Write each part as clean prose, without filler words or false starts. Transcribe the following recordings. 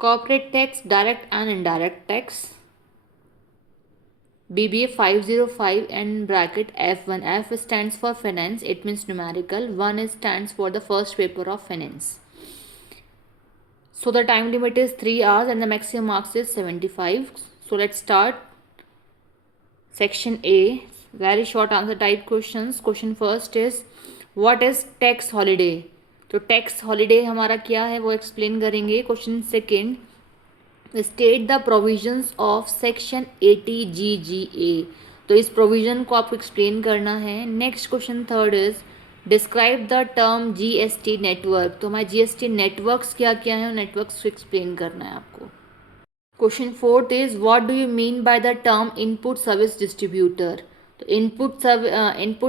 Corporate tax, direct and indirect tax. BBA 505 and bracket F1. F stands for finance. It means numerical. 1 stands for the first paper of finance. So the time limit is 3 hours and the maximum marks is 75. So let's start. Section A. Very short answer type questions. Question first is what is tax holiday? तो tax holiday हमारा क्या है वो explain करेंगे. Question second, state the provisions of section 80GGA. तो इस provision को आपको एक्सप्लेन करना है. Next question third is describe the term GST network. तो हमारे GST नेटवर्क्स क्या क्या है, नेटवर्क्स को एक्सप्लेन करना है आपको. Question fourth is what do you mean by the term input service distributor. तो इनपुट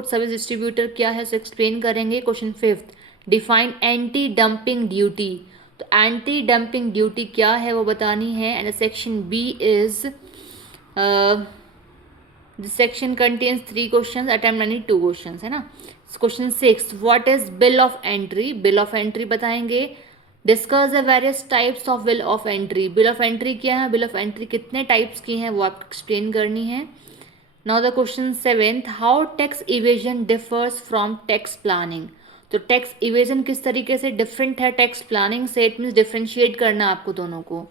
सर्विस डिस्ट्रीब्यूटर क्या है उसे एक्सप्लेन करेंगे. Question fifth, define anti dumping duty. तो एंटी डंपिंग ड्यूटी क्या है वो बतानी है. And section B is this section contains 3 question, attempt any 2 question है ना. Question 6, what is bill of entry. Bill of entry बताएंगे. Discuss the various types of bill of entry. Bill of entry क्या है, bill of entry कितने types की हैं वो आपको एक्सप्लेन करनी है. Now the question 7th, how tax evasion differs from tax planning. तो टैक्स इवेजन किस तरीके से डिफरेंट है टैक्स प्लानिंग से. इट मीन्स डिफ्रेंशिएट करना आपको दोनों को.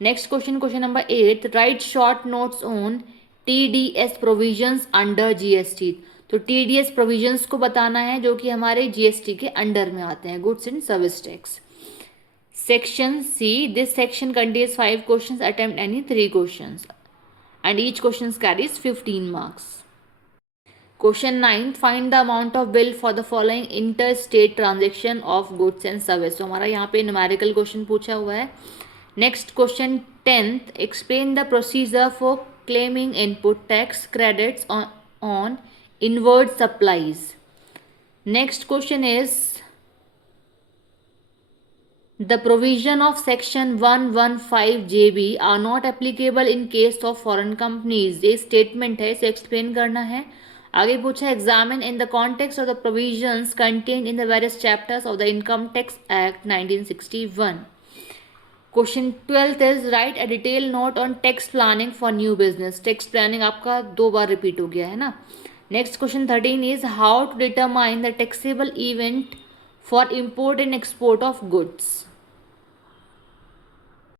Next question, question number 8, right short notes on TDS provisions under GST. तो TDS प्रोविजंस को बताना है जो कि हमारे GST के अंडर में आते हैं, goods and service tax. Section C, this section contains 5 questions, attempt any 3 questions and each question carries 15 marks. Question 9, find the amount of bill for the following interstate transaction of goods and service. तो हमारा यहाँ पे numerical question पूछा हुआ है. Next question 10th, explain the procedure for claiming input tax credits on inward supplies. Next question is the provision of section 115JB are not applicable in case of foreign companies. ये statement है, इसे explain करना है. आगे पूछा examine in the context of the provisions contained in the various chapters of the Income Tax Act 1961. Question 12th is write a detailed note on tax planning for new business. Tax planning आपका 2 बार repeat हो गया है ना. Next question 13 is how to determine the taxable event for import and export of goods.